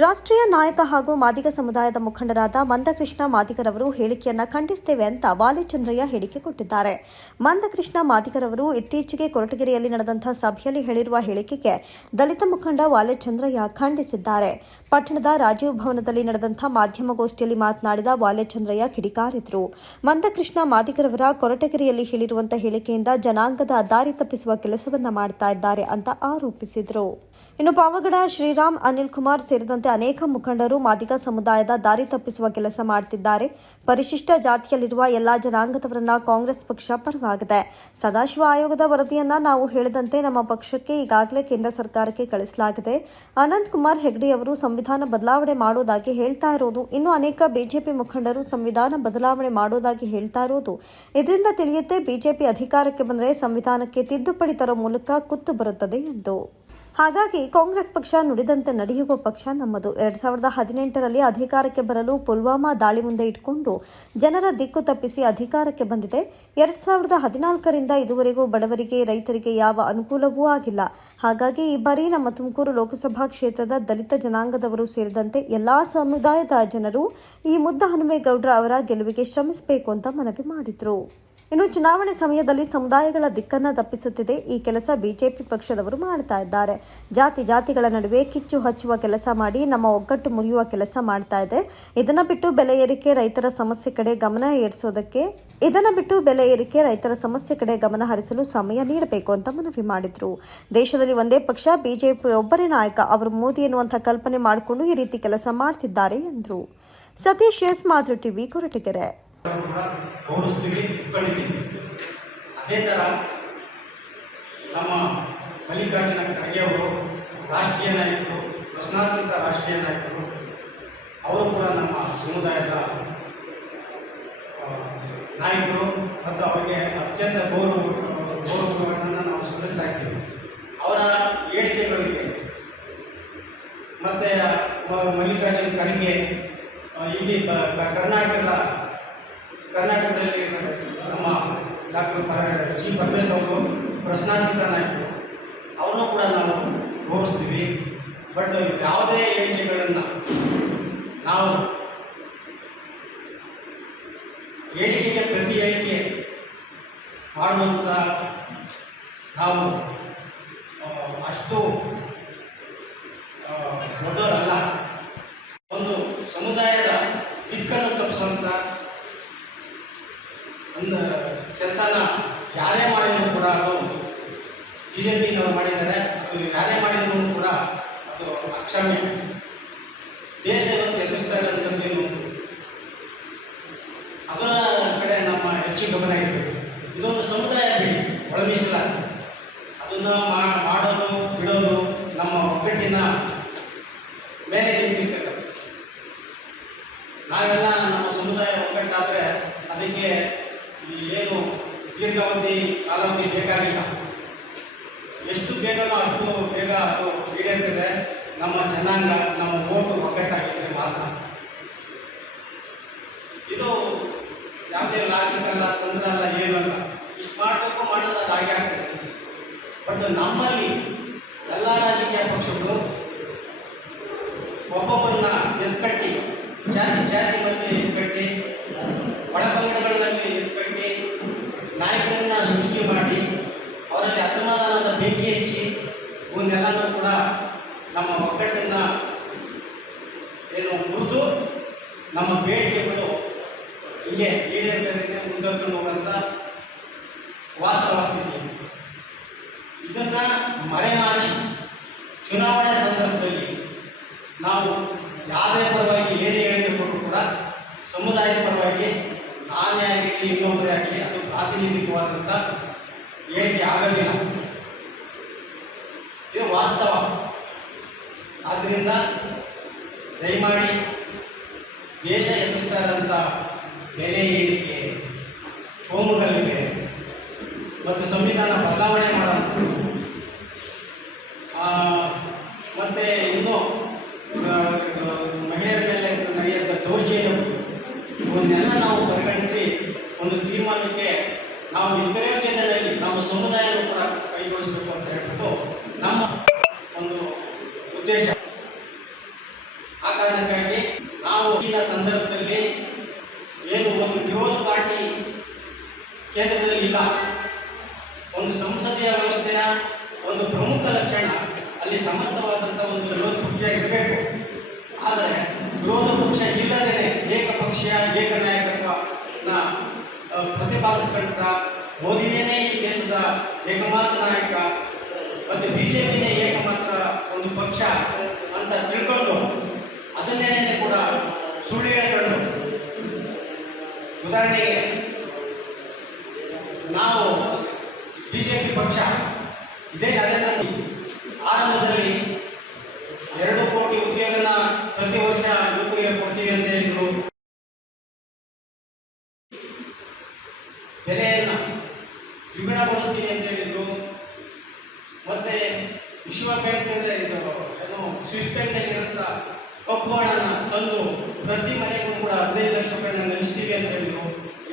ರಾಷ್ಟ್ರೀಯ ನಾಯಕ ಹಾಗೂ ಮಾದಿಗ ಸಮುದಾಯದ ಮುಖಂಡರಾದ ಮಂದಕೃಷ್ಣ ಮಾದಿಗರವರು ಹೇಳಿಕೆಯನ್ನು ಖಂಡಿಸುತ್ತೇವೆ ಅಂತ ವಾಲೆಚಂದ್ರಯ್ಯ ಹೇಳಿಕೆ ಕೊಟ್ಟಿದ್ದಾರೆ. ಮಂದಕೃಷ್ಣ ಮಾದಿಗರವರು ಇತ್ತೀಚೆಗೆ ಕೊರಟಗೆರೆಯಲ್ಲಿ ನಡೆದಂತಹ ಸಭೆಯಲ್ಲಿ ಹೇಳಿರುವ ಹೇಳಿಕೆಗೆ ದಲಿತ ಮುಖಂಡ ವಾಲೆಚಂದ್ರಯ್ಯ ಖಂಡಿಸಿದ್ದಾರೆ. ಪಟ್ಟಣದ ರಾಜೀವ್ ಭವನದಲ್ಲಿ ನಡೆದಂತಹ ಮಾಧ್ಯಮಗೋಷ್ಠಿಯಲ್ಲಿ ಮಾತನಾಡಿದ ವಾಲೆಚಂದ್ರಯ್ಯ ಕಿಡಿಕಾರಿದರು. ಮಂದಕೃಷ್ಣ ಮಾದಿಗರವರ ಕೊರಟಗೆರೆಯಲ್ಲಿ ಹೇಳಿರುವಂತಹ ಹೇಳಿಕೆಯಿಂದ ಜನಾಂಗದ ದಾರಿ ತಪ್ಪಿಸುವ ಕೆಲಸವನ್ನ ಮಾಡ್ತಾ ಇದ್ದಾರೆ ಅಂತ ಆರೋಪಿಸಿದರು. ಇನ್ನು ಪಾವಗಡ ಶ್ರೀರಾಮ್, ಅನಿಲ್ ಕುಮಾರ್ ಸೇರಿದಂತೆ ಅನೇಕ ಮುಖಂಡರು ಮಾದಿಗ ಸಮುದಾಯದ ದಾರಿ ತಪ್ಪಿಸುವ ಕೆಲಸ ಮಾಡುತ್ತಿದ್ದಾರೆ. ಪರಿಶಿಷ್ಟ ಜಾತಿಯಲ್ಲಿರುವ ಎಲ್ಲಾ ಜನಾಂಗದವರನ್ನ ಕಾಂಗ್ರೆಸ್ ಪಕ್ಷ ಪರವಾಗಿದೆ. ಸದಾಶಿವ ಆಯೋಗದ ವರದಿಯನ್ನ ನಾವು ಹೇಳಿದಂತೆ ನಮ್ಮ ಪಕ್ಷಕ್ಕೆ ಈಗಾಗಲೇ ಕೇಂದ್ರ ಸರ್ಕಾರಕ್ಕೆ ಕಳಿಸಲಾಗಿದೆ. ಅನಂತ್ ಕುಮಾರ್ ಹೆಗ್ಡೆ ಅವರು ಸಂವಿಧಾನ ಬದಲಾವಣೆ ಮಾಡೋದಾಗಿ ಹೇಳ್ತಾ ಇರೋದು, ಇನ್ನು ಅನೇಕ ಬಿಜೆಪಿ ಮುಖಂಡರು ಸಂವಿಧಾನ ಬದಲಾವಣೆ ಮಾಡೋದಾಗಿ ಹೇಳ್ತಾ ಇರೋದು. ಇದರಿಂದ ತಿಳಿಯುತ್ತೆ ಬಿಜೆಪಿ ಅಧಿಕಾರಕ್ಕೆ ಬಂದರೆ ಸಂವಿಧಾನಕ್ಕೆ ತಿದ್ದುಪಡಿ ತರೋ ಮೂಲಕ ಕುತ್ತು ಬರುತ್ತದೆ ಎಂದು. ಹಾಗಾಗಿ ಕಾಂಗ್ರೆಸ್ ಪಕ್ಷ ನುಡಿದಂತೆ ನಡೆಯುವ ಪಕ್ಷ ನಮ್ಮದು. 2018ರಲ್ಲಿ ಅಧಿಕಾರಕ್ಕೆ ಬರಲು ಪುಲ್ವಾಮಾ ದಾಳಿ ಮುಂದೆ ಇಟ್ಕೊಂಡು ಜನರ ದಿಕ್ಕು ತಪ್ಪಿಸಿ ಅಧಿಕಾರಕ್ಕೆ ಬಂದಿದೆ. 2014ರಿಂದ ಇದುವರೆಗೂ ಬಡವರಿಗೆ, ರೈತರಿಗೆ ಯಾವ ಅನುಕೂಲವೂ ಆಗಿಲ್ಲ. ಹಾಗಾಗಿ ಈ ಬಾರಿ ನಮ್ಮ ತುಮಕೂರು ಲೋಕಸಭಾ ಕ್ಷೇತ್ರದ ದಲಿತ ಜನಾಂಗದವರು ಸೇರಿದಂತೆ ಎಲ್ಲಾ ಸಮುದಾಯದ ಜನರು ಈ ಮುದ್ದ ಹನುಮೇಗೌಡರ ಅವರ ಗೆಲುವಿಗೆ ಶ್ರಮಿಸಬೇಕು ಅಂತ ಮನವಿ ಮಾಡಿದರು. ಇನ್ನು ಚುನಾವಣೆ ಸಮಯದಲ್ಲಿ ಸಮುದಾಯಗಳ ದಿಕ್ಕನ್ನು ತಪ್ಪಿಸುತ್ತಿದೆ ಈ ಕೆಲಸ ಬಿಜೆಪಿ ಪಕ್ಷದವರು ಮಾಡ್ತಾ ಇದ್ದಾರೆ. ಜಾತಿಗಳ ನಡುವೆ ಕಿಚ್ಚು ಹಚ್ಚುವ ಕೆಲಸ ಮಾಡಿ ನಮ್ಮ ಒಗ್ಗಟ್ಟು ಮುರಿಯುವ ಕೆಲಸ ಮಾಡ್ತಾ ಇದೆ. ಇದನ್ನ ಬಿಟ್ಟು ಬೆಲೆ ಏರಿಕೆ ರೈತರ ಸಮಸ್ಯೆ ಕಡೆ ಗಮನ ಹರಿಸಲು ಸಮಯ ನೀಡಬೇಕು ಅಂತ ಮನವಿ ಮಾಡಿದ್ರು. ದೇಶದಲ್ಲಿ ಒಂದೇ ಪಕ್ಷ ಬಿಜೆಪಿ ಒಬ್ಬರೇ ನಾಯಕ, ಅವರು ಮೋದಿ ಎನ್ನುವಂತಹ ಕಲ್ಪನೆ ಮಾಡಿಕೊಂಡು ಈ ರೀತಿ ಕೆಲಸ ಮಾಡ್ತಿದ್ದಾರೆ ಎಂದರು. ಸತೀಶ್ ಎಸ್, ಮಾತೃ ಟಿವಿ, ಕೊರಟಗೆರೆ. ಅದೇ ಥರ ನಮ್ಮ ಮಲ್ಲಿಕಾರ್ಜುನ ಖರ್ಗೆ ಅವರು ರಾಷ್ಟ್ರೀಯ ನಾಯಕರು, ಪ್ರಶ್ನಾತ್ಮಕ ರಾಷ್ಟ್ರೀಯ ನಾಯಕರು, ಅವರು ಕೂಡ ನಮ್ಮ ಸಮುದಾಯದ ನಾಯಕರು ಮತ್ತು ಅವರಿಗೆ ಅತ್ಯಂತ ಗೌರವಗಳನ್ನು ನಾವು ಸಲ್ಲಿಸ್ತಾ ಇದ್ದೀವಿ. ಅವರ ಹೇಳಿಕೆಗಳಿಗೆ ಮತ್ತು ಮಲ್ಲಿಕಾರ್ಜುನ ಖರ್ಗೆ ಇಲ್ಲಿ ಕರ್ನಾಟಕದಲ್ಲಿ ನಮ್ಮ ಡಾಕ್ಟರ್ ಜಿ ಪರಮೇಶ್ವರ್ ಅವರು ಪ್ರಶ್ನಾತ್ಮಕ ನಾಯಕರು, ಅವರನ್ನು ಕೂಡ ನಾವು ಗೌರವಿಸ್ತೀವಿ. ಬಟ್ ಯಾವುದೇ ಹೇಳಿಕೆಗಳನ್ನು ನಾವು ಹೇಳಿಕೆಗೆ ಪ್ರತಿ ಹೇಳಿಕೆ ಮಾಡುವಂಥ ನಾವು ಅಷ್ಟು ದೊಡ್ಡವರಲ್ಲ. ಒಂದು ಸಮುದಾಯದ ದಿಕ್ಕನ್ನು ತಪ್ಪಿಸುವಂಥ ಒಂದು ಕೆಲಸನ ಯಾರೇ ಮಾಡಿದರೂ ಕೂಡ ಅದು ಬಿಜೆಪಿನವರು ಮಾಡಿದ್ದಾರೆ. ಅದು ಯಾರೇ ಮಾಡಿದರೂ ಕೂಡ ಅದು ಅಕ್ಷಮ್ಯ. ದೇಶ ಇವತ್ತು ಎದುರಿಸ್ತಾ ಇರೋದೇನು, ಅದರ ಕಡೆ ನಮ್ಮ ಹೆಚ್ಚು ಗಮನ ಇರಬೇಕು. ಇದೊಂದು ಸಮುದಾಯ ಬಿಡಿ ಒಳಮೀಸಲಾಗಿ ಅದನ್ನು ಮಾಡೋದು ಬಿಡೋದು ನಮ್ಮ ಒಗ್ಗಟ್ಟಿನ ಮೇಲೆ ನಿಂತಿರ್ತದೆ. ನಾವೆಲ್ಲ ನಮ್ಮ ಸಮುದಾಯ ಒಗ್ಗಟ್ಟಾದರೆ ಅದಕ್ಕೆ ಏನು ದೀರ್ಘಾವಧಿ ಕಾಲಾವಧಿ ಬೇಕಾಗಿಲ್ಲ. ಎಷ್ಟು ಬೇಗನೋ ಅಷ್ಟು ಬೇಗ ಅದು ಈಡೇರ್ತದೆ. ನಮ್ಮ ಜನಾಂಗ, ನಮ್ಮ ಓಟು ಒಗ್ಗಟ್ಟಾಗಿದ್ದರೆ ಮಾತ್ರ. ಇದು ಯಾವುದೇ ಲಾಜಿಕ್ ಅಲ್ಲ, ತೊಂದರೆ ಅಲ್ಲ, ಏನು ಅಲ್ಲ. ಇಷ್ಟು ಮಾಡಬೇಕು, ಮಾಡೋದು ಅದು ಹಾಗೆ ಆಗ್ತದೆ. ಬಟ್ ನಮ್ಮಲ್ಲಿ ಎಲ್ಲ ರಾಜಕೀಯ ಪಕ್ಷಗಳು ಒಬ್ಬೊಬ್ಬರನ್ನ ಎತ್ಕಟ್ಟಿ, ಜಾತಿ ಮಧ್ಯೆ ಎತ್ಕಟ್ಟಿ, ಒಳಪಂಗಡಗಳಲ್ಲಿ ಎತ್ಕಟ್ಟಿ ನಾಯಕರನ್ನು ಸೃಷ್ಟಿ ಮಾಡಿ ಅವರಲ್ಲಿ ಅಸಮಾಧಾನದ ಬೆಂಕಿ ಹಚ್ಚಿ ಇವನ್ನೆಲ್ಲನೂ ಕೂಡ ನಮ್ಮ ಒಗ್ಗಟ್ಟನ್ನು ಮುರಿದು ನಮ್ಮ ಬೇಡಿಕೆಗಳು ಹೀಗೆ ಈಡೇರಿಕೆ ಮುಂದೊಂದು ಹೋಗುವಂಥ ವಾಸ್ತವ ಸ್ಥಿತಿ. ಇದನ್ನು ಮರೆಮಾಚಿ ಚುನಾವಣೆ ಸಂದರ್ಭದಲ್ಲಿ ನಾವು ಯಾವುದೇ ಪರವಾಗಿ ಏನೇ ಹೇಳಿಕೆ ಕೊಟ್ಟರು ಕೂಡ ಸಮುದಾಯದ ಪರವಾಗಿ ನಾನೇ ಆಗಲಿ ಇನ್ನೊಬ್ಬರೇ ಆಗಲಿ ಅದು ಪ್ರಾತಿನಿಧಿಕವಾದಂಥ ಹೇಳಿಕೆ ಆಗೋದಿಲ್ಲ. ಇದು ವಾಸ್ತವ. ಆದ್ದರಿಂದ ದಯಮಾಡಿ ದೇಶ ಎದುರಿಸ್ತಾ ಇರೋಂಥ ಬೆಲೆ ಏರಿಕೆ, ಕೋಮುಗಲಿಕೆ ಮತ್ತು ಸಂವಿಧಾನ ಬದಲಾವಣೆ ಮಾಡೋದು ಮತ್ತು ಇನ್ನೂ ಮಹಿಳೆಯರ ಮೇಲೆ ನಡೆಯುವಂಥ ದೌರ್ಜನ್ಯ, ಇವನ್ನೆಲ್ಲ ನಾವು ಪರಿಗಣಿಸಿ ಒಂದು ತೀರ್ಮಾನಕ್ಕೆ ನಾವು ನಿತ್ಯದಲ್ಲಿ ನಮ್ಮ ಸಮುದಾಯವನ್ನು ಕೂಡ ಕೈಗೊಳಿಸಬೇಕು ಅಂತ ಹೇಳ್ಬಿಟ್ಟು ನಮ್ಮ ಒಂದು ಉದ್ದೇಶ. ಆ ಕಾರಣಕ್ಕಾಗಿ ನಾವು ಈಗಿನ ಸಂದರ್ಭದಲ್ಲಿ ಏನು ಒಂದು ವಿರೋಧ ಪಾರ್ಟಿ ಕೇಂದ್ರದಲ್ಲಿ ಇಲ್ಲ, ಒಂದು ಸಂಸದೀಯ ವ್ಯವಸ್ಥೆಯ ಒಂದು ಪ್ರಮುಖ ಲಕ್ಷಣ ಅಲ್ಲಿ ಸಮರ್ಥವಾದಂಥ ಒಂದು ವಿರೋಧ ಪಕ್ಷ ಇರಬೇಕು. ಆದರೆ ವಿರೋಧ ಪಕ್ಷ ಇಲ್ಲದೇ ಏಕಪಕ್ಷೀಯ ಏಕನಾಯಕತ್ವನ ಪ್ರತಿಪಾದಿಸಿಕೊಂಡ ಮೋದಿಯೇ ಈ ದೇಶದ ಏಕಮಾತ್ರ ನಾಯಕ ಮತ್ತು ಬಿಜೆಪಿನೇ ಏಕಮಾತ್ರ ಒಂದು ಪಕ್ಷ ಅಂತ ತಿಳ್ಕೊಂಡು ಅದನ್ನೇ ಕೂಡ ಸುಳ್ಳು ಹೇಳಿಕೊಂಡು, ಉದಾಹರಣೆಗೆ ನಾವು ಬಿಜೆಪಿ ಪಕ್ಷ ಇದೇ ನರೇಂದ್ರ ಮೋದಿ ಆರಂಭದಲ್ಲಿ 2 ಕೋಟಿ ಉದ್ಯೋಗನ ಪ್ರತಿ ವರ್ಷ ಯುವಕರಿಗೆ ಕೊಡ್ತೀವಿ ಅಂತ ಹೇಳಿದರು. ಬೆಲೆಯನ್ನು ದ್ವಿಗುಣಗೊಳಿಸ್ತೀವಿ ಅಂತ ಹೇಳಿದರು. ಮತ್ತೆ ವಿಶ್ವ ಬ್ಯಾಂಕ್ ಸ್ವಿಸ್ ಬ್ಯಾಂಕ್ನಲ್ಲಿರುವಂಥ ಕಪ್ಪು ಹಣನ ತಂದು ಪ್ರತಿ ಮನೆಗೂ ಕೂಡ 15 ಲಕ್ಷ ರೂಪಾಯಿನ ನೆಲೆಸ್ತೀವಿ ಅಂತ ಹೇಳಿದರು.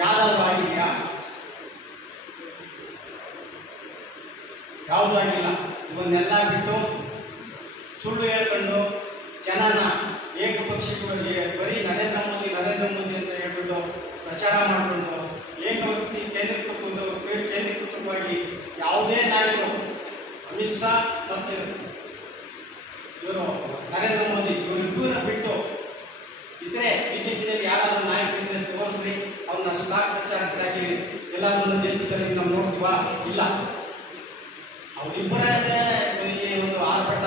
ಯಾವುದಾದ್ರೂ ಆಗಿದೆಯಾ? ಯಾವುದೂ ಆಗಿಲ್ಲ. ಇವನ್ನೆಲ್ಲ ಬಿಟ್ಟು ಸುಳ್ಳು ಹೇಳ್ಕೊಂಡು ಜನನ ಏಕಪಕ್ಷೀಯವಾಗಿ ಬರೀ ನರೇಂದ್ರ ಮೋದಿ ಅಂತ ಹೇಳ್ಬಿಟ್ಟು ಪ್ರಚಾರ ಮಾಡಿಕೊಂಡು ಏಕವ್ಯಕ್ತಿ ಕೇಂದ್ರೀಕೃತವಾಗಿ ಯಾವುದೇ ನಾಯಕರು ಅಮಿತ್ ಶಾ ಮತ್ತು ಇವರು ನರೇಂದ್ರ ಮೋದಿ ಇವರಿಬ್ಬರನ್ನ ಬಿಟ್ಟು ಇದ್ರೆ ಬಿಜೆಪಿಯಲ್ಲಿ ಯಾರಾದರೂ ನಾಯಕರಿದ್ದರೆ ತೋರಿಸ್ರಿ, ಅವ್ರನ್ನ ಸ್ಟಾಕ್ ಪ್ರಚಾರಕ್ಕಾಗಿ ಎಲ್ಲಾದರೂ ದೇಶದಲ್ಲಿ ನಾವು ನೋಡ್ತೀವ? ಇಲ್ಲ. ಅವರಿಬ್ಬರೇ ಒಂದು ಆರ್ಭಟ,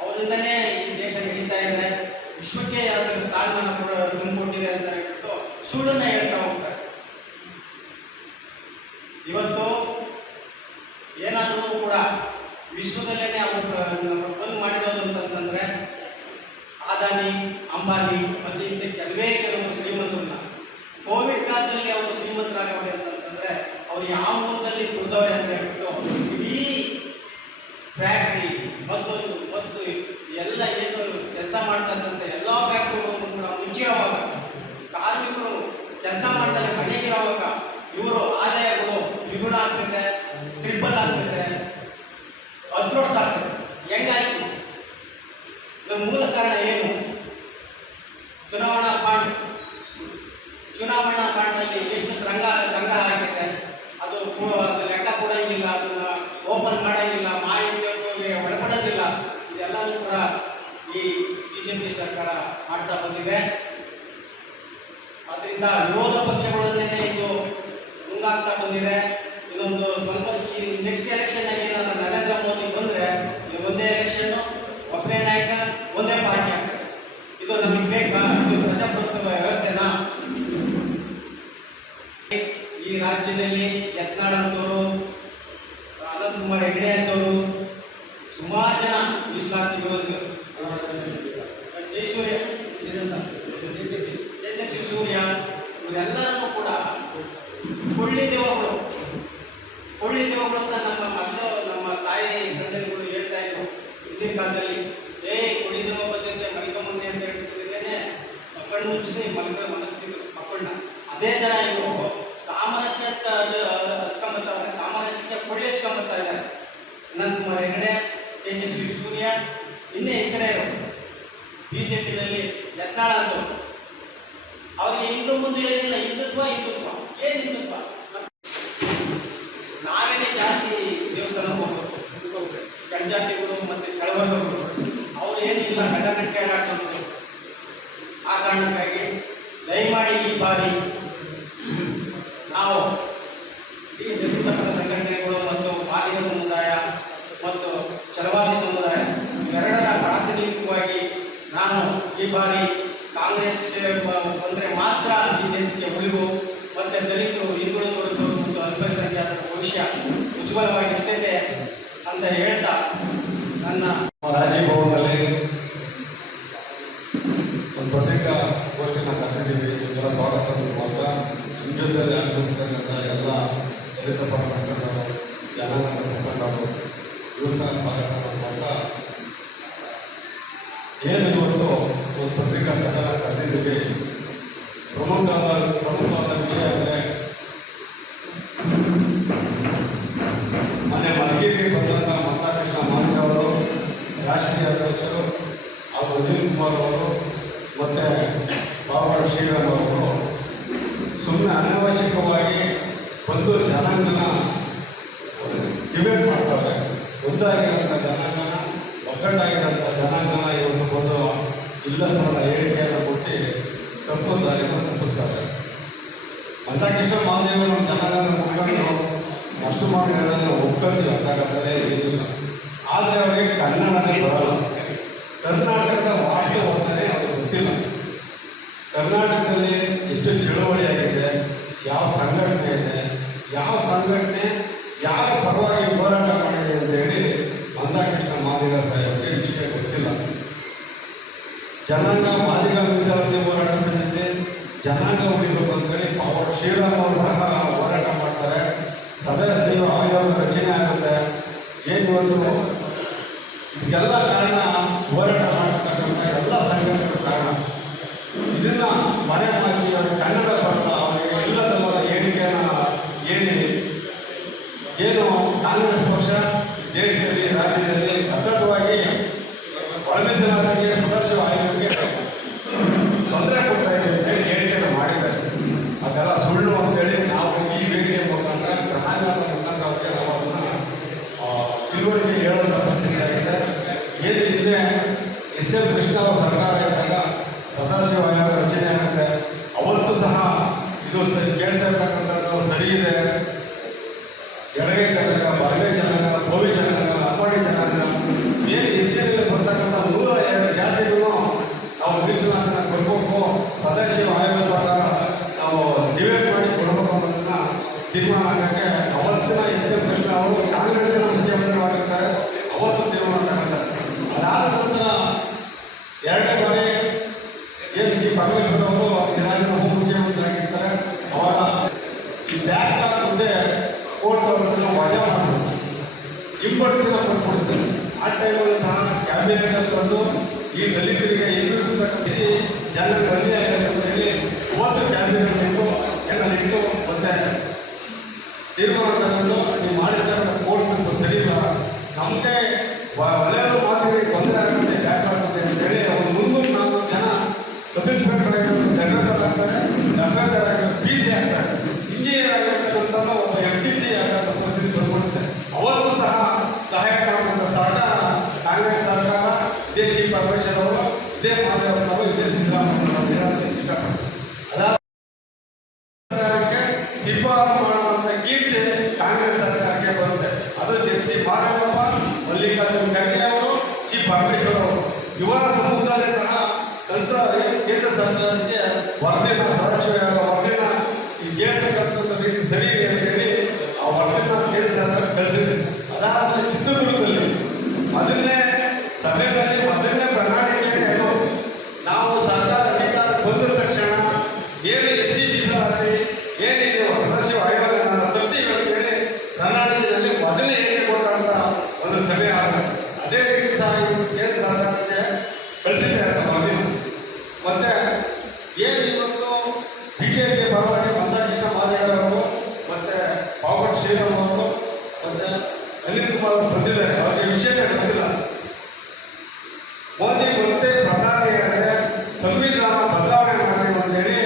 ಅವರಿಂದನೇ ಈ ದೇಶ ನಡೀತಾ ಇದೆ, ವಿಶ್ವಕ್ಕೆ ಅದರ ಸ್ಥಾನಮಾನ ಕೂಡ ತಂದುಕೊಟ್ಟಿದೆ ಅಂತ ಹೇಳ್ಬಿಟ್ಟು ಸುಳ್ಳನ್ನ ಹೇಳ್ತಾ ಹೋಗ್ತಾರೆ. ಇವತ್ತು ಏನಾದರೂ ಕೂಡ ವಿಶ್ವದಲ್ಲೇ ಅವರು ಬಂದ್ ಮಾಡಿರೋದು ಅಂತಂದರೆ ಅದಾನಿ, ಅಂಬಾನಿ ಮತ್ತು ಇಂಥ ಕೆಲವು ಶ್ರೀಮಂತರನ್ನ ಕೋವಿಡ್ ಕಾಲದಲ್ಲಿ ಅವರು ಶ್ರೀಮಂತರಾಗವ್ರೆ ಅಂತಂದರೆ ಅವ್ರು ಯಾವ ಮೂಲದಲ್ಲಿ ದುಡ್ದವ್ರೆ ಅಂತ ಹೇಳ್ಬಿಟ್ಟು ಇಡೀ ಫ್ಯಾಕ್ಟ್ರಿ ಮತ್ತು ಎಲ್ಲ ಏನು ಕೆಲಸ ಮಾಡ್ತಕ್ಕಂಥ ಎಲ್ಲ ಫ್ಯಾಕ್ಟ್ರಿಗಳನ್ನು ಕೂಡ ಮುಚ್ಚಿರೋವಾಗ, ಕಾರ್ಮಿಕರು ಕೆಲಸ ಮಾಡ್ತಾರೆ ಮನೆಗಿರೋವಾಗ ಇವರು ಆದಾಯಗಳು ದ್ವಿಗುಣ ಆಗ್ತದೆ, ಟ್ರಿಪಲ್ ಆಗ್ತದೆ, ಅದೃಷ್ಟ ಆಗ್ತದೆ. ಹೆಂಗಾಯ್ತು? ಇದರ ಮೂಲ ಕಾರಣ ಏನು? ಚುನಾವಣಾ ಬಾಂಡ್ನಲ್ಲಿ ಎಷ್ಟು ಸಂಗ್ರಹ ಆಗಿದೆ, ಅದು ಲೆಕ್ಕ ಕೊಡೋಂಗಿಲ್ಲ, ಅದನ್ನು ಓಪನ್ ಮಾಡೋಂಗಿಲ್ಲ, ಮಾಹಿತಿಗೆ ಒಳಪಡೋದಿಲ್ಲ. ಇದೆಲ್ಲವೂ ಕೂಡ ಈ ಬಿಜೆಪಿ ಸರ್ಕಾರ ಮಾಡ್ತಾ ಬಂದಿದೆ. ಅದರಿಂದ ವಿರೋಧ ಪಕ್ಷಗಳನ್ನೇ ಇದು ಮುಂದಾಗ್ತಾ ಬಂದಿದೆ. ಇದೊಂದು ಸ್ವಲ್ಪ ಈ ನೆಕ್ಸ್ಟ್ ಎಲೆಕ್ಷನ್ನಲ್ಲಿ ಏನಾದರೂ ನರೇಂದ್ರ ಮೋದಿ ಬಂದರೆ ಇದು ಒಂದೇ ಎಲೆಕ್ಷನ್ನು, ಒಬ್ಬನೇ ನಾಯಕ, ಒಂದೇ ಪಾರ್ಟಿ ಆಗ್ತದೆ. ಇದು ನಮಗೆ ಬೇಕಾ? ಇದು ಪ್ರಜಾಪ್ರಭುತ್ವ ವ್ಯವಸ್ಥೆನಾ? ಈ ರಾಜ್ಯದಲ್ಲಿ ಯತ್ನಾಳ್ ಅಂತವರು, ಅನಂತಕುಮಾರ್ ಹೆಗಡೆ ಅಂತವರು, ಸುಮಾರು ಜನ ಮೀಸಲಾತಿ ವಿರೋಧಿಗಳು, ಜಯಸೂರ್ಯ, ಶಿವಸೂರ್ಯ, ಇವರೆಲ್ಲರನ್ನೂ ಕೂಡ ಕೊಳ್ಳಿ ದೇವಗಳು ಅಂತ ನಮ್ಮ ತಾಯಿ ತಂದೆಗಳು ಹೇಳ್ತಾ ಇದ್ರು ಹಿಂದಿನ ಕಾಲದಲ್ಲಿ. ಕೊಳ್ಳಿ ದೇವ ಬಂದಂತೆ ಮಲ್ಕೊಂಬಂದೆ ಅಂತ ಹೇಳ್ತಿದ್ದೇನೆ, ಮಕ್ಕಳನ್ನ ಮುಚ್ಚಿಸಿ ಮಲಗಿದ್ರು ಮಕ್ಕಳನ್ನ. ಅದೇ ಥರ ಇವರು ಸಾಮರಸ್ಯ ಹಚ್ಕೊಂಬರ್ತಾರೆ, ಸಾಮರಸ್ಯಕ್ಕೆ ಕೊಳ್ಳಿ ಹಚ್ಕೊಂಬರ್ತಾ ಇದ್ದಾರೆ. ಅನಂತಕುಮಾರ್ ಹೆಗಡೆ, ತೇಜಸ್ವಿ ಸೂರ್ಯ, ಇನ್ನೇ ಈ ಕಡೆ ಬಿಜೆಪಿಯಲ್ಲಿ ಯತ್ನಾಳ್ ಅಂತ ಅವ್ರಿಗೆ ಹಿಂದೂ ಮುಂದೆ ಏನಿಲ್ಲ, ಹಿಂದುತ್ವ ಏನು ಹಿಂದುತ್ವ? ನಾವೇನೇ ಜಾಸ್ತಿ ದೇವಸ್ಥಾನ ಹೋಗ್ಬೇಕು, ಗಂಜಾತಿಗಳು ಮತ್ತು ಕೆಳವರ್ಗಗಳು ಅವ್ರು ಏನಿಲ್ಲ, ಗಂಟೆ ಆಡಾಡ್ಸೋದು. ಆ ಕಾರಣಕ್ಕಾಗಿ ದಯಮಾಡಿ ಈ ಬಾರಿ ನಾವು ಈ ದಲಿತ ಪರ ಸಂಘಟನೆಗಳು ಮತ್ತು ಬಾಲಿಗ ಸಮುದಾಯ ಮತ್ತು ಛಲವಾದಿ ಸಮುದಾಯ ಇವೆರಡರ ಪ್ರಾತಿನಿಧಿಕವಾಗಿ ನಾನು ಈ ಬಾರಿ ಕಾಂಗ್ರೆಸ್ ಬಂದರೆ ಮಾತ್ರ ಈ ದೇಶಕ್ಕೆ ಉಳಿವು ಮತ್ತು ದಲಿತರು, ಹಿಂದುಳಿದವರು ಮತ್ತು ಅಲ್ಪಸಂಖ್ಯಾತರ ಭವಿಷ್ಯ ಉಜ್ವಲವಾಗಿರ್ತದೆ ಅಂತ ಹೇಳ್ತಾ ನನ್ನ ರಾಜಭವನದಲ್ಲಿ ಒಂದು ಪತ್ರಿಕಾ ಗೋಷ್ಠಿನ ಕರೆದಿದ್ದೀವಿ. ಇದರ ಸ್ವಾಗತ ಮೂಲಕ ನಿಮ್ಮ ಜೊತೆಯಲ್ಲಿ ಆಗಮಿಸ್ತಕ್ಕಂಥ ಎಲ್ಲ ದಲಿತ ಪರ ಮುಖಂಡರು, ಜನಾಂಗದ ಮುಖಂಡರು ಇವ್ರನ್ನ ಸ್ವಾಗತ ಮೂಲಕ ಏನು ಇವತ್ತು ಒಂದು ಪತ್ರಿಕಾ ಸದನ ಕರೆದಿದ್ದೀವಿ. ಪ್ರಮುಖವಾದ ವಿಷಯ ಅಂದರೆ ಮೊನ್ನೆ ಮಲಗಿರಿಗೆ ಬಂದಂಥ ಮಂದಕೃಷ್ಣ ಮಾದಿಗ ಅವರು ರಾಷ್ಟ್ರೀಯ ಅಧ್ಯಕ್ಷರು, ಅವರು ಅನಿಲ್ ಕುಮಾರ್ ಅವರು ಮತ್ತು ಬಾಬಾ ಶ್ರೀರಾಮ್ ಅವರು ಸುಮ್ಮನೆ ಅನಾವಶ್ಯಕವಾಗಿ ಬಂದು ಜನಾಂಗನ ಡಿಬೇಟ್ ಮಾಡ್ತಾರೆ. ಒಂದಾಗಿರೋಂಥ ಜನಾಂಗನ, ಒಗ್ಗಟ್ಟಾಗಿರೋಂಥ ಜನಾಂಗನ ಇವತ್ತು ಬಂದು ಇಲ್ಲದ ಹೇಳಿಕೆಯನ್ನು ಕೊಟ್ಟು ತಪ್ಪು ದಾರಿಯನ್ನು ತಪ್ಪಿಸ್ತಾರೆ. ಮಂದಕೃಷ್ಣ ಮಹಾದೇವರು ನಮ್ಮ ಜನಾಂಗನ ಮುಖಂಡರು ಮುಸಲ್ಮಾನ ಹೇಳೋದನ್ನು ಒಪ್ಕೊಂತೀವಿ, ಅಂತಾಗತ್ತದೆ ಏನಿಲ್ಲ. ಆದರೆ ಅವರಿಗೆ ಕನ್ನಡನೇ ಬರಲ್ಲ. ಕರ್ನಾಟಕದ ವಾಸ್ತವನೇ ಅವ್ರಿಗೆ ಗೊತ್ತಿಲ್ಲ. ಕರ್ನಾಟಕದಲ್ಲಿ ಎಷ್ಟು ಚಳುವಳಿಯಾಗಿದೆ, ಯಾವ ಸಂಘಟನೆ ಇದೆ, ಯಾವ ಸಂಘಟನೆ ಯಾರ ಪರವಾಗಿ ಹೋರಾಟ ಮಾಡಿದೆ ಅಂತೇಳಿ ಮಂದಕೃಷ್ಣ ಮಾದಿಗ ಸಾಹೇಬರಿಗೆ ವಿಷಯ ಗೊತ್ತಿಲ್ಲ. ಜನಾಂಗ ಮಾದಿಗ ಮೀಸಲಾತಿ ಹೋರಾಟ ಸಮಿತಿ ಜನಾಂಗ ಉಳಿಬೇಕು ಅಂತೇಳಿ ಅವರು ಶ್ರೀರಾಮ್ ಅವರು ಸಹ ಹೋರಾಟ ಮಾಡ್ತಾರೆ. ಸದಸ್ಯ ಆಯೋಗ ರಚನೆ ಆಗುತ್ತೆ. ಏನು ಒಂದು ಇದಕ್ಕೆಲ್ಲ ಕಾರಣ ಹೋರಾಟ ಮಾಡತಕ್ಕಂಥ ಎಲ್ಲ ಸಂಘಟನೆಗಳ ಕಾರಣ. ಇದನ್ನು ಮನೆ ಮಾಚಿ ಕನ್ನಡ ಬರಲ್ಲ ಅವರಿಗೆ ಇಲ್ಲದವರ ಹೇಳಿಕೆಯನ್ನು ಹೇಳಿ ಏನು ಕಾಂಗ್ರೆಸ್ ಪಕ್ಷ ದೇಶದಲ್ಲಿ ರಾಜ್ಯದಲ್ಲಿ ಸತತವಾಗಿ ಒಳಮೀಸಲಾತಿಗೆ ಸದಸ್ಯ ಆಯೋಗಕ್ಕೆ ತೊಂದರೆ ಕೊಡ್ತಾ ಇದೆ ಅಂತೇಳಿ ಹೇಳಿಕೆಯನ್ನು ಮಾಡಿದ್ದಾರೆ. ಅದೆಲ್ಲ ಸುಳ್ಳು ಅಂತೇಳಿ ನಾವು ಈ ವೇದಿಕೆ ಮುಖಾಂತರ ಜನಾಂಗದ ಮುಖಾಂತರ ಅವರಿಗೆ ನಾವು ಅದನ್ನು ತಿಳುವಳಿಕೆ ಹೇಳೋದು ಪರಿಸ್ಥಿತಿ ಆಗಿದೆ. ಏನು ಹಿಂದೆ ಎಸ್ ಎಂ ಕೃಷ್ಣ ಅವರ ಸರ್ಕಾರ ಇದ್ದಾಗ ಸದಾಶಿವ ಆಯೋಗ ರಚನೆ ಆಗುತ್ತೆ. ಅವತ್ತು ಸಹ ಇದು ಕೇಳ್ತಾ ಇರ್ತಕ್ಕಂಥದ್ದು ಸರಿ ಇದೆ. ಎಡಗೈ ಜನಾಂಗ, ಬಲಗೈ ಜನಾಂಗ, ಭೋವಿ ಜನಾಂಗ, ಅಪ್ಪಾಡಿ ಜನಾಂಗ, ಏನು ಎಸ್ಸಿಯಲ್ಲಿ ಬರ್ತಕ್ಕಂಥ 102 ಜಾತಿಗೂ ನಾವು ಮೀಸಲಾತಿನ ಕೊಡಬೇಕು, ಸದಾಶಿವ ಆಯೋಗ ಪ್ರಕಾರ ನಾವು ಡಿಬೇಟ್ ಮಾಡಿ ಕೊಡಬೇಕು ಅನ್ನೋದನ್ನ ತೀರ್ಮಾನ ಆಗಕ್ಕೆ ಅವತ್ತಿನ ಎಸ್ ಎಂ ಕೃಷ್ಣ ಅವರು ಕಾಂಗ್ರೆಸ್ಸಿನ ಮುಖ್ಯಮಂತ್ರಿವಾಗಿರ್ತಾರೆ. ಅವತ್ತು ತೀರ್ಮಾನ ತಗೊಂತಾರೆ. ಅದಾದ ನಂತರ ಎರಡನೇ ಬಾರಿ ಏನು ಜಿ ಪರಮೇಶ್ವರ್ ಅವರು ರಾಜ್ಯದ ಉಪಮುಖ್ಯಮಂತ್ರಿ ಆಗಿರ್ತಾರೆ. ಅವಾಗ ಈ ಬ್ಯಾಕ್ ಮುಂದೆ ಕೋರ್ಟ್ ಅವರನ್ನು ವಜಾ ಮಾಡಬೇಕು, ಇಂಪಟ್ಟಿನ ಕೊಟ್ಬಿಡುತ್ತೆ. ಆ ಟೈಮಲ್ಲಿ ಸಹ ಕ್ಯಾಬಿನೆಟ್ ತಂದು ಈ ದಲಿತರಿಗೆ ಕಟ್ಟಿಸಿ ಜನ ಬಲಿ ಆಗಿದೆ ಅಂತ ಹೇಳಿ ಇವತ್ತು ಕ್ಯಾಬಿನೆಟ್ ಇಟ್ಟು ಎಲ್ಲರಿಟ್ಟು ಮತ್ತೆ ತೀರ್ಮಾನ ತಗೊಂಡು ನೀವು ಮಾಡಿದ ಕೋರ್ಟ್ ಸರಿ ಇಲ್ಲ, ನಮಗೆ ಒಳ್ಳೆಯವರು ಮಾತಿಗೆ ತೊಂದರೆ ಆಗುತ್ತೆ, ಬ್ಯಾಕ್ ಆಗುತ್ತೆ ಅಂತೇಳಿ ಅವ್ರು 304 ಜನ ಸಬ್ ಇನ್ಸ್ಪೆಕ್ಟರ್ ಆಗಿರೋದು ಜಗತ್ತರ್ ಆಗ್ತಾರೆ, ಡಾಕ್ಟರ್ ಆಗಿರೋ PC ಆಗ್ತಾರೆ, ಇಂಜಿನಿಯರ್ ಆಗಿರ್ತಕ್ಕಂಥ ಒಬ್ಬ FTC ಆಗೋ ಪರಿಸ್ಥಿತಿ ಬಂದ್ಬಿಡುತ್ತೆ. ಅವರಿಗೂ ಸಹ ಸಹಾಯ ಮಾಡುವಂಥ ಸರ್ಕಾರ ಕಾಂಗ್ರೆಸ್ ಸರ್ಕಾರ, ಇದೇ ಜಿ ಪರಮೇಶ್ವರ್ ಅವರು, ಇದೇ ಮಾದೇವರವರು, ಇದೇ ಸಿದ್ದರಾಮಯ್ಯ ಅವರು ಇಷ್ಟಪಡ್ತಾರೆ. ಅದಾದ ಸರ್ಕಾರಕ್ಕೆ ಶಿಫಾರಸು ಮಾಡುವಂಥ ಕೀರ್ತಿ ಕಾಂಗ್ರೆಸ್ ಸರ್ಕಾರಕ್ಕೆ ಬರುತ್ತೆ. ಅದು ಎಸ್ ಸಿ ಮಾದೇವಪ್ಪ, ಮಲ್ಲಿಕಾರ್ಜುನ ಖರ್ಗೆ ಅವರು, ಜಿ ಪರಮೇಶ್ವರ್ ಅವರು ಇವರ ಸಮ್ಮುಖದಲ್ಲೇ ಸಹ ಕೇಂದ್ರ ಸರ್ಕಾರಕ್ಕೆ ವರದಿನ ಸದಾಶಿವ ವರದಿನ ಈ ಕೇಳ್ತಕ್ಕಂಥ ರೀತಿ ಸರಿ ಇದೆ ಅಂತೇಳಿ ಆ ವರದಿನ ಕೇಂದ್ರ ಸರ್ಕಾರ ಕಳಿಸಿದೆ. ಅದಾದಮೇಲೆ ಚಿತ್ರದುರ್ಗದಲ್ಲಿ ಮೊದಲನೇ ಸಭೆಯಲ್ಲಿ ಮೊದಲನೇ ಪ್ರಣಾಳಿಕೆಯನ್ನು ನಾವು ಸರ್ಕಾರ ಅಧಿಕಾರ ಬಂದ ತಕ್ಷಣ ಏನು SC ಮೀಸಲಾತಿ ಏನಿದೆ ಸದಾಶಿವ ಆಯೋಗವನ್ನು ತರ್ತೀವಿ ಅಂತೇಳಿ ಪ್ರಣಾಳಿಕೆಯಲ್ಲಿ ಮೊದಲೇ ಹೇಳಿಕೆ ಕೊಟ್ಟಂಥ ಒಂದು ಸಭೆ ಆಗುತ್ತೆ. ಅದೇ ರೀತಿ ಸಹ ಕೇಂದ್ರ ಸರ್ಕಾರಕ್ಕೆ ಕಳಿಸಿದ್ದಾರೆ ವರದಿನ. ಮತ್ತೆ ಏನು ಇವತ್ತು BJP ಪರವಾಗಿ ಮಂದಕೃಷ್ಣ ಮಾದಿಗರವರು ಮತ್ತೆ ಬಾಬಾ ಶ್ರೀರಾಮ್ ಅವರು ಮತ್ತೆ ಅನಿಲ್ ಕುಮಾರ್ ಅವರು ಬಂದಿದ್ದಾರೆ. ಅವರಿಗೆ ವಿಷಯನೇ ಗೊತ್ತಿಲ್ಲ. ಮೋದಿ ಮತ್ತೆ ಪ್ರಧಾನಿಯಾದರೆ ಸಂವಿಧಾನ ಬದಲಾವಣೆ ಮಾಡಬೇಕು ಅಂತೇಳಿ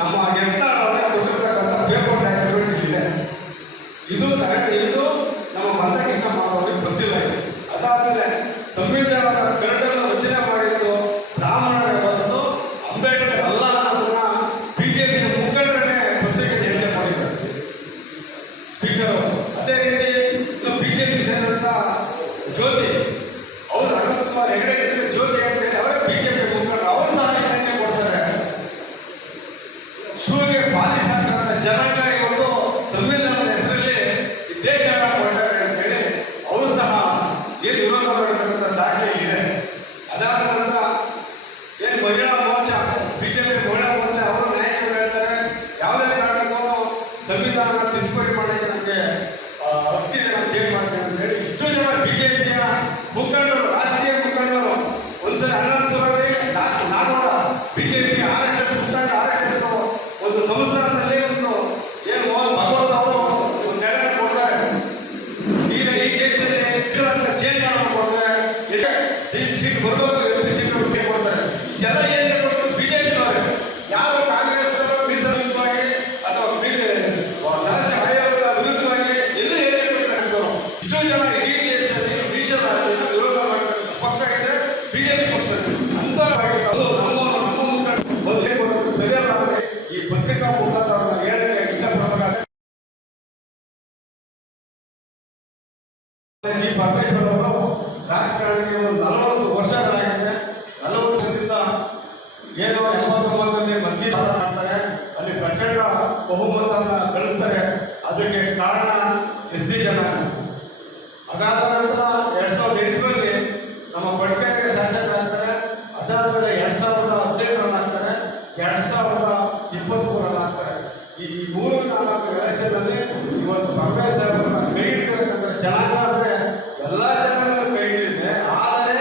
ನಮ್ಮ ಎತ್ತಾಳವರೇ ಕೊಟ್ಟಿರ್ತಕ್ಕಂಥ ಪೇಪರ್ ಡಾಕ್ಯುಮೆಂಟ್ ಇದೆ. ಇದು ನಮ್ಮ ಮಂದಕೃಷ್ಣ ಅವರಿಗೆ ಗೊತ್ತಿಲ್ಲ. ಅದಾದಮೇಲೆ ಸಂವಿಧಾನದ ಕರಡನ್ನು ರಚನೆ ಮಾಡಿದ್ದು ಬ್ರಾಹ್ಮಣರೇ ಬಂದು ಅಂಬೇಡ್ಕರ್ ಅಲ್ಲ ಅನ್ನೋದನ್ನ BJP ಮುಖಂಡರೇ ಪತ್ರಿಕೆ ಹೇಳಿಕೆ ಮಾಡಿದ್ದಾರೆ ಸ್ಪೀಕರ್ ಅವರು. ಅದೇ ರೀತಿ BJP ಸೇರಿದಂಥ ಜ್ಯೋತಿ ಅವರು ಅನಂತಕುಮಾರ್ ಹೆಗಡೆ ಜ್ಯೋತಿ ಅಂತೇಳಿ ಅವರೇ BJP ಮುಖಂಡರು, ಅವರು ಸಹ ಹೇಳಿಕೆ ಕೊಡ್ತಾರೆ. ಶೂಗೆ ಪಾಲಿಸತಕ್ಕಂಥ ಜನಾಂಗ ಇವತ್ತು ಸಂವಿಧಾನದ ಹೆಸರಲ್ಲಿ ಈ ದೇಶ ಕೊಡ್ತಾರೆ ಅಂತೇಳಿ ಅವರು ಸಹ ಏನು ವಿರೋಧ ಮಾಡತಕ್ಕಂಥ ದಾಖಲೆ ಇದೆ. ಅದಾದ ನಂತರ ಏನು ಮಹಿಳಾ ಮೋರ್ಚಾ, BJP ಮಹಿಳಾ ಮೋರ್ಚಾ ಅವರು ನಾಯಕರು ಹೇಳ್ತಾರೆ ಯಾವುದೇ ಕಾರಣಕ್ಕೂ ಸಂವಿಧಾನ ತಿದ್ದುಪಡಿ ಮಾಡೋಕ್ಕೆ ನಮಗೆ ಹಕ್ಕಿದೆ, ನಾವು ಚೇಂಜ್ ಮಾಡ್ತೇವೆ ಅಂತ ಹೇಳಿ ಇಷ್ಟು ಜನ BJPಯ ಮುಖಂಡರು, ರಾಜಕೀಯ ಮುಖಂಡರು ಒಂದ್ಸಲ ಅನಂತಪುರವೇ ನಾಡೋಡ BJP RSS ಮುಖಂಡ RSS ಒಂದು ಸಂಸ್ಥಾನದಲ್ಲಿ ಒಂದು ಏನು ಮೋಹನ್ ಭಾಗವತ್ ಅವರು ಒಂದು ನಿರ್ಣಯ ಕೊಡ್ತಾರೆ. ಈಗ ಈ ದೇಶದಲ್ಲಿ ಚೇಂಜ್ ಮಾಡಬೇಕು ಅಂದ್ರೆ ಸೀಟ್ ಬರಬೇಕು, ಸೀಟ್ ಕೊಡ್ತಾರೆ. ಪರಮೇಶ್ವರ್ ಅವರು ರಾಜಕಾರಣಿಗೆ ಒಂದು 40 ವರ್ಷಗಳಾಗಿದೆ. 40 ವರ್ಷದಿಂದ ಏನು 89ರಲ್ಲಿ ಮಂದಿ ಮಾಡ್ತಾರೆ, ಅಲ್ಲಿ ಪ್ರಚಂಡ ಬಹುಮತವನ್ನು ಗಳಿಸ್ತಾರೆ. ಅದಕ್ಕೆ ಕಾರಣ ಎಸ್ಸಿ ಜನಾಂಗ. ಅದಾದ ನಂತರ 2008ರಲ್ಲಿ ನಮ್ಮ ಕೊಟ್ಟಿಗೆ ಶಾಸಕರಾಗ್ತಾರೆ. ಅದಾದಮೇಲೆ 2015ರಲ್ಲಿ ಆಗ್ತಾರೆ, 2023ರಲ್ಲಿ ಆಗ್ತಾರೆ. ಈ 3-4 ಎಲೆಕ್ಷನ್ನಲ್ಲಿ ಇವತ್ತು ಪರಮೇಶ್ವರ್ ಅವರನ್ನ ಕೈ ಹಿಡಿದಿರ್ತಕ್ಕಂಥ ಜನಾಂಗ ಅಂದರೆ ಎಲ್ಲ ಜನಾಂಗ ಕೈ ಹಿಡಿದಿದೆ. ಆದರೆ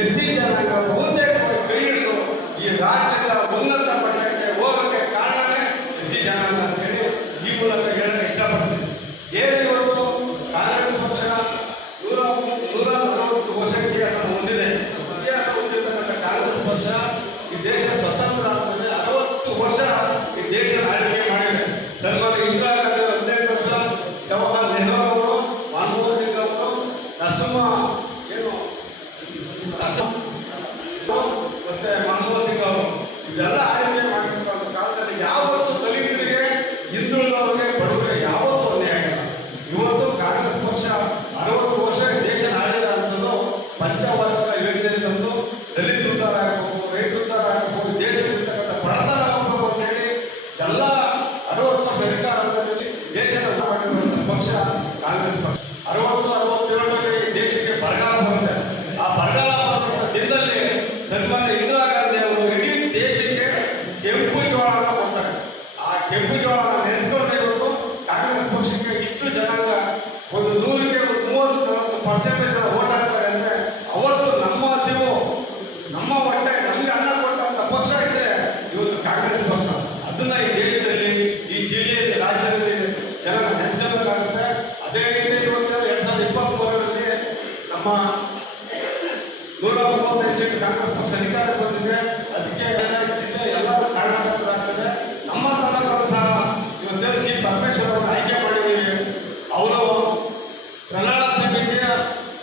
ಎಸ್ಸಿ ಜನಾಂಗ ಬಹುತೇಕ ಕೈ ಹಿಡಿದು ಈ ರಾಜ್ಯದ ಉನ್ನತ ಮಟ್ಟಕ್ಕೆ ಹೋಗೋಕ್ಕೆ ಕಾರಣವೇ ಎಸ್ಸಿ ಜನಾಂಗ ಅಂತೇಳಿ ಈ ಮೂಲಕ ಹೇಳಕ್ಕೆ ಇಷ್ಟಪಡ್ತೀನಿ. ಏನು ಇವತ್ತು ಕಾಂಗ್ರೆಸ್ ಪಕ್ಷ 140 ವರ್ಷ ಇತಿಹಾಸ ಹೊಂದಿದೆ. ಇತಿಹಾಸ ಹೊಂದಿರತಕ್ಕಂಥ ಕಾಂಗ್ರೆಸ್ ಪಕ್ಷ ಈ ದೇಶ ಸ್ವತಂತ್ರ ಆದಮೇಲೆ 60 ವರ್ಷ ಈ ದೇಶ ಆಳ್ವಿಕೆ ಮಾಡಿದೆ. ಸನ್ಮಾನ್ಯ ಇಂದಿರಾ ಗಾಂಧಿ 15 ವರ್ಷ, ಜವಾಹರ್ಲಾಲ್ ನೆಹರು ಅವರು, ಮನಮೋಹನ್ ಸಿಂಗ್ ಅವರು, ನರಸಿಂಹ ಮತ್ತೆ ಮನಮೋಹನ್ ಸಿಂಗ್ ಅವರು ಇದೆಲ್ಲ ಆಳ್ವಿಕೆ ಮಾಡಿರ್ತಕ್ಕಂಥ ಕಾಲದಲ್ಲಿ ಯಾವತ್ತೂ ದಲಿತರಿಗೆ, ಹಿಂದುಳಿದವರಿಗೆ, ಬಡವರಿಗೆ ಯಾವತ್ತೂ ಅನ್ಯಾಯ ಆಗಿಲ್ಲ. ಇವತ್ತು ಕಾಂಗ್ರೆಸ್ ಪಕ್ಷ 60 ವರ್ಷ ದೇಶ ಆಳಿದ ಅಂತಂದು ಪಂಚವಾರ್ಷಿಕ ಯೋಜನೆ ತಂದು ದಲಿತ ಉದ್ಧಾರ ಆಗಬೇಕು, ರೈತ ಉದ್ಧಾರ ಆಗಬೇಕು, ದೇಶದಲ್ಲಿರ್ತಕ್ಕಂಥ ಬಡತನ ಹೋಗಬೇಕು ಅಂತೇಳಿ ಎಲ್ಲ 60 ವರ್ಷ ಅಧಿಕಾರದಲ್ಲಿ ದೇಶದ ಮಾಡಿರುವಂಥ ಪಕ್ಷ ಕಾಂಗ್ರೆಸ್ ಪಕ್ಷ. 60-67ರಲ್ಲಿ ದೇಶಕ್ಕೆ ಬರಗಾಲ ಬರುತ್ತೆ. ಆ ಬರಗಾಲ ಬರುವಂಥ ದಿನದಲ್ಲಿ ಸನ್ಮಾನ್ಯ ಇಂದಿರಾ ಗಾಂಧಿ ಅವರು ಇಡೀ ದೇಶಕ್ಕೆ ಕೆಂಪು ಜೋಳನ ಕೊಡ್ತಾರೆ. ಆ ಕೆಂಪು ಜೋಳನ ನೆನೆಸ್ಕೊಂಡ್ರೆ ಇವತ್ತು ಕಾಂಗ್ರೆಸ್ ಪಕ್ಷಕ್ಕೆ ಇಷ್ಟು ಜನಾಂಗ ಒಂದು 100ಕ್ಕೆ 30-40% ಓಟ್ ಹಾಕ್ತಾರೆ ಅಂದರೆ ಅವತ್ತು ನಮ್ಮ ಹಸಿವು, ನಮ್ಮ ಹೊಟ್ಟೆ, ನಮಗೆ ಅನ್ನ ಕೊಟ್ಟಂಥ ಪಕ್ಷ ಇದ್ದರೆ ಇವತ್ತು ಕಾಂಗ್ರೆಸ್ ಪಕ್ಷ. ಅದನ್ನ ಈ ದೇಶದಲ್ಲಿ, ಈ ಜಿಲ್ಲೆಯಲ್ಲಿ, ರಾಜ್ಯದಲ್ಲಿ ಜನ ನೆನೆಸಬೇಕಾಗುತ್ತೆ. ಅದೇ ರೀತಿ ಇವತ್ತು 2023ರಲ್ಲಿ ನಮ್ಮ 135 ಸೀಟ್ ಕಾಂಗ್ರೆಸ್ ಪಕ್ಷ ಅಧಿಕಾರಕ್ಕೆ ಬಂದಿದೆ. ಅದಕ್ಕೆ ಜಿಲ್ಲೆ ಎಲ್ಲರೂ ಕಾರಣಕರ್ತರಾಗ್ತದೆ. ನಮ್ಮ ತಾಲೂಕಲ್ಲೂ ಸಹ ಇವತ್ತೇನು ಜಿ ಪರಮೇಶ್ವರ್ ಅವರನ್ನು ಆಯ್ಕೆ ಮಾಡಿದ್ದೀವಿ. ಅವರು ಪ್ರಣಾಳ ಸಮಿತಿಯ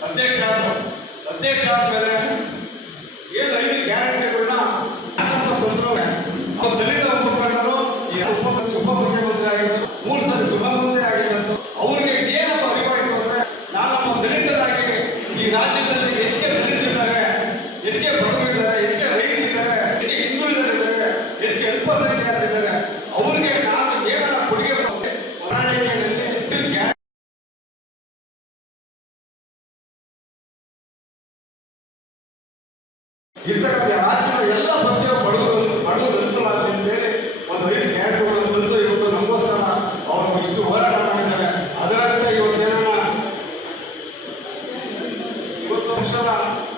ಅಧ್ಯಕ್ಷ ಆದಮೇಲೆ ಏನು 5 ಗ್ಯಾರಂಟಿಗಳನ್ನ ತಂದ್ರು. ಅವ್ರು ದಲಿತ ಮುಖಂಡರು ಉಪಮುಖ್ಯಮಂತ್ರಿ ಆಗಿದ್ದು, 3 ಸರಿ ಗೃಹಮಂತ್ರಿ ಆಗಿದ್ದು, ಅವ್ರಿಗೆ ಏನಪ್ಪ ಅರಿವಾಯಿತು ಅಂದರೆ ನಾನೊಬ್ಬ ದಲಿತರಾಗಿ ಈ ರಾಜ್ಯದಲ್ಲಿ ಎಷ್ಟೇ ದಲಿತರಿದ್ದಾರೆ, ಎಷ್ಟೇ ಬಡವರಿದ್ದಾರೆ, ಎಷ್ಟೇ ರೈತರಿದ್ದಾರೆ, ಎಷ್ಟೇ ಹಿಂದುಳಿದರಿದ್ದಾರೆ, ಎಷ್ಟೇ ಅಲ್ಪಸಂಖ್ಯಾತರಿದ್ದಾರೆ, ಅವ್ರಿಗೆ ನಾನು ಏನಾರ ಕೊಡುಗೆ ಪ್ರಣಾಳಿಕೆಯಲ್ಲಿ ಇರ್ತಕ್ಕಂಥ ರಾಜ್ಯದ ಎಲ್ಲ ಪ್ರತಿಯೊಬ್ಬ ಬಡವರು ಅನುಕೂಲವಾಗಲಿ ಅಂತೇಳಿ ಒಂದು 5 ಗ್ಯಾರಂಟಿಗಳನ್ನು ತಂದು ಇವತ್ತು ನಮಗೋಸ್ಕರ ಅವರು ಇಷ್ಟು ಹೋರಾಟ ಮಾಡಿದ್ದಾರೆ. ಅದರಂತೆ ಇವತ್ತೇನ ಇವತ್ತು ಪಕ್ಷದ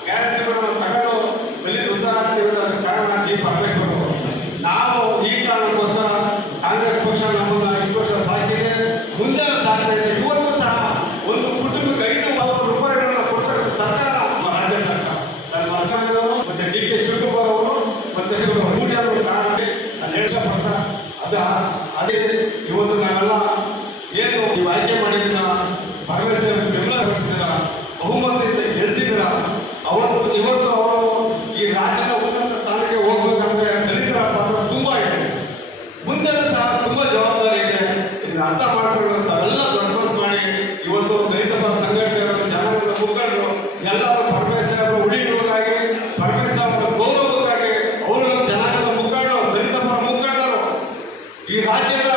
ಗ್ಯಾರಂಟಿಗಳನ್ನು ತಗೊಂಡು ದಲಿತ ಉದ್ಧಾರ ಆಗ್ತಿರೋದಕ್ಕೆ ಕಾರಣ ಜಿ ಪರಮೇಶ್ವರ್ ಅವರು. ನಾವು ಈ ಕಾರಣಕ್ಕೋಸ್ಕರ ಕಾಂಗ್ರೆಸ್ ಪಕ್ಷ ನಮ್ಮನ್ನು ಇಷ್ಟು ವರ್ಷ ಸಾಕಿದೆ, ಮುಂದೆ ಸಾಕ್ತಾ ಇದೆ. ಇವತ್ತು ಸಹ ಒಂದು ಕುಟುಂಬಕ್ಕೆ 5,000 ರೂಪಾಯಿಗಳನ್ನು ಕೊಡ್ತಕ್ಕಂಥ ಸರ್ಕಾರ ನಮ್ಮ ರಾಜ್ಯ ಸರ್ಕಾರ. ಮತ್ತೆ ಡಿ ಕೆ ಶಿವಕುಮಾರ್ ಅವರು ಮತ್ತೆ ಮೂಡಿಯವರು ಕಾರಣ ಅದೇ ಇವತ್ತು ನಾವೆಲ್ಲ ಏನು ನೀವು ಆಯ್ಕೆ ಮಾಡಿದ್ದೀರ, ಪರಮೇಶ್ವರ್ ಬೆಂಬಲ ಪಡಿಸಿದ್ದೀರ, ಬಹುಮತದಿಂದ ಗೆಲ್ಲಿಸಿದ್ದೀರ. ಇವತ್ತು ಅವರು ಈ ರಾಜ್ಯದ ಉನ್ನತ ಸ್ಥಾನಕ್ಕೆ ಹೋಗ್ಬೇಕಂದ್ರೆ ದಲಿತರ ಪಾತ್ರ ತುಂಬಾ ಇದೆ. ಮುಂದೆ ಸಹ ತುಂಬಾ ಜವಾಬ್ದಾರಿ ಇದೆ. ಇದನ್ನ ಅರ್ಥ ಮಾಡಿಕೊಳ್ಳುವಂತ ಎಲ್ಲ ದೊಡ್ಡ ಮಾಡಿ ಇವತ್ತು ದಲಿತ ಪರ ಸಂಘಟನೆಗಳು, ಜನಾಂಗದ ಮುಖಂಡರು ಎಲ್ಲರೂ ಪರಮೇಶ್ವರ್ ಅವರ ಉಳಿಯುವುದಾಗಿ, ಪರಮೇಶ್ವರ್ ಅವರ ಗೌರವಕ್ಕಾಗಿ ಅವರು ನಮ್ಮ ಜನಾಂಗದ ಮುಖಂಡರು, ದಲಿತ ಪರ ಮುಖಂಡರು, ಈ ರಾಜ್ಯದ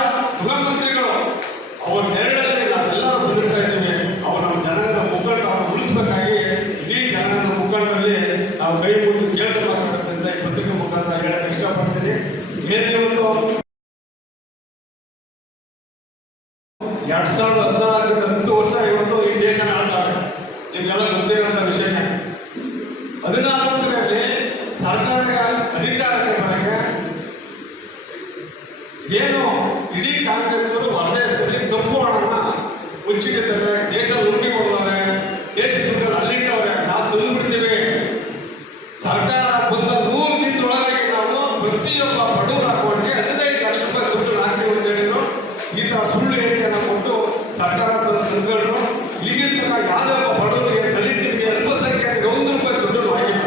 ಗೃಹಮಂತ್ರಿಗಳು ಅವರ ನೆರಳಲ್ಲಿ ನಾವೆಲ್ಲರೂ ಬಂದಿರ್ತಾ ಇದ್ದೀವಿ. ಅವರು ನಮ್ಮ ಜನಾಂಗದ ಮುಖಂಡರು ಅವರನ್ನು ಉಳಿಸಬೇಕಾಗಿ ಇಡೀ ಜನಾಂಗದ ಮುಖಂಡರಲ್ಲಿ ನಾವು ಕೈ ಮುಗಿದು ಕೇಳಬೇಕಾಗುತ್ತೆ ಅಂತ ಈ ಪತ್ರಿಕೆ ಮುಖಾಂತರ ಹೇಳಕ್ಕೆ ಇಷ್ಟಪಡ್ತೀನಿ. ಇವತ್ತು 2014 10 ವರ್ಷ ಇವತ್ತು ಈ ದೇಶ ಆಳ್ತಾರೆ. ನಿಮಗೆಲ್ಲ ಗೊತ್ತಿರೋಂಥ ವಿಷಯನೇ. 14ರಲ್ಲಿ ಸರ್ಕಾರ ಅಧಿಕಾರಕ್ಕೆ ಬರಕ್ಕೆ ಏನು ಇಡೀ ಕಾಂಗ್ರೆಸ್ನವರು ಹೊರದೇಶದಲ್ಲಿ ಕಪ್ಪು ಹಣನ ಮುಚ್ಚಿಗೆ ತರ್ತಾರೆ, ದೇಶ ಲೂಟಿ ಕೊಡ್ತಾರೆ, ದೇಶದ ದುಡ್ಡನ್ನು ಅಲ್ಲಿಟ್ಟವ್ರೆ, ನಾವು ತಂದುಬಿಡ್ತೀವಿ. ಸರ್ಕಾರ ಬಂದ 100 ದಿನದೊಳಗಾಗಿ ನಾವು ಪ್ರತಿಯೊಬ್ಬ ಬಡವರ ಅಕೌಂಟ್ಗೆ 15 ಲಕ್ಷ ರೂಪಾಯಿ ದುಡ್ಡು ಹಾಕ್ತೀವಿ ಅಂತ ಹೇಳಿದ್ರು. ಈ ಥರ ಸುಳ್ಳು ಹೇಳಿಕೆಯನ್ನು ಕೊಟ್ಟು ಸರ್ಕಾರ ತಂದುಕೊಂಡ್ರು. ಈಗಿನ ತನಕ ಯಾವುದೇ ಒಬ್ಬ ಬಡವರಿಗೆ, ದಲಿತರಿಗೆ, ಅಲ್ಪಸಂಖ್ಯಾತರಿಗೆ 1 ರೂಪಾಯಿ ದುಡ್ಡನ್ನು ಹಾಕಿಲ್ಲ.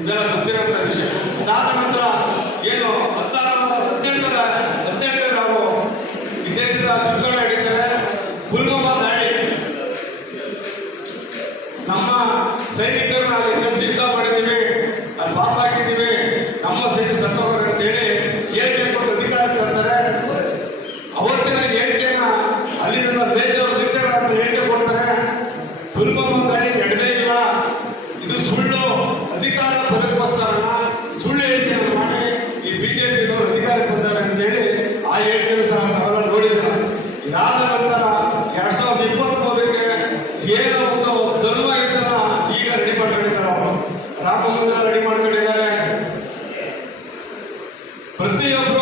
ಇದೆಲ್ಲ ಗೊತ್ತಿರೋಂಥ ವಿಷಯ. ಅದಾದ ನಂತರ ಏನು 18 ನಾವು ಈ ದೇಶದ ಚುನಾವಣೆ ನಡೀತಾರೆ. ಪುಲ್ವಾಮಾ ದಾಳಿ ಪ್ರತಿಯೊಬ್ಬರು